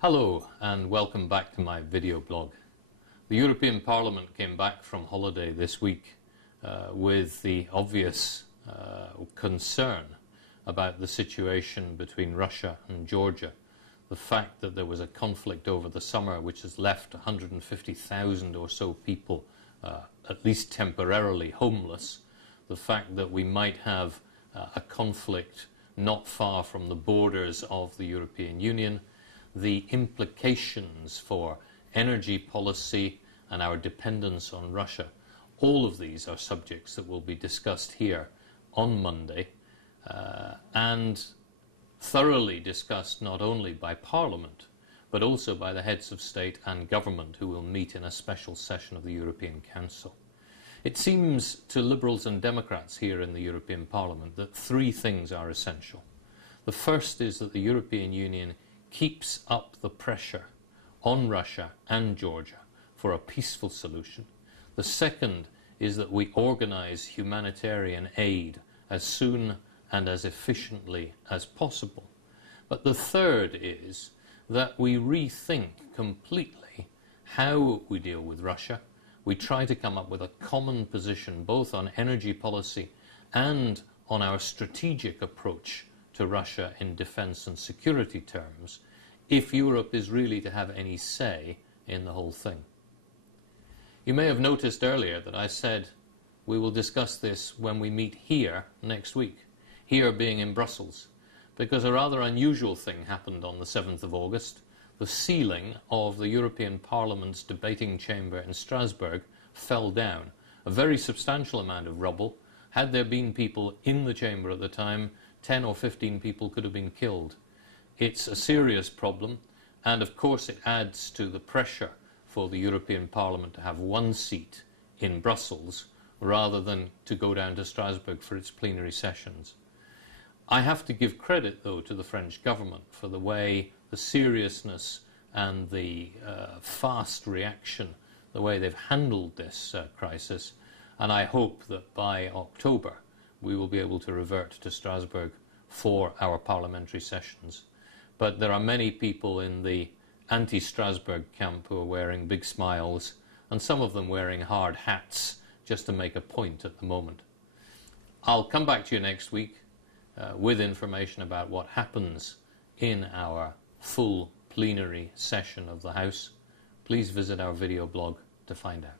Hello and welcome back to my video blog. The European Parliament came back from holiday this week with the obvious concern about the situation between Russia and Georgia. The fact that there was a conflict over the summer which has left 150,000 or so people at least temporarily homeless. The fact that we might have a conflict not far from the borders of the European Union. The implications for energy policy and our dependence on Russia. All of these are subjects that will be discussed here on Monday and thoroughly discussed not only by Parliament but also by the heads of state and government who will meet in a special session of the European Council. It seems to Liberals and Democrats here in the European Parliament that three things are essential. The first is that the European Union keeps up the pressure on Russia and Georgia for a peaceful solution. The second is that we organise humanitarian aid as soon and as efficiently as possible. But the third is that we rethink completely how we deal with Russia. We try to come up with a common position both on energy policy and on our strategic approach to Russia in defence and security terms, if Europe is really to have any say in the whole thing. You may have noticed earlier that I said we will discuss this when we meet here next week, here being in Brussels, because a rather unusual thing happened on the 7th of August. The ceiling of the European Parliament's debating chamber in Strasbourg fell down. A very substantial amount of rubble. Had there been people in the chamber at the time, 10 or 15 people could have been killed. It's a serious problem, and of course it adds to the pressure for the European Parliament to have one seat in Brussels rather than to go down to Strasbourg for its plenary sessions. I have to give credit, though, to the French government for the way, the seriousness and the fast reaction, the way they've handled this crisis, and I hope that by October we will be able to revert to Strasbourg for our parliamentary sessions. But there are many people in the anti-Strasbourg camp who are wearing big smiles, and some of them wearing hard hats just to make a point at the moment. I'll come back to you next week with information about what happens in our full plenary session of the House. Please visit our video blog to find out.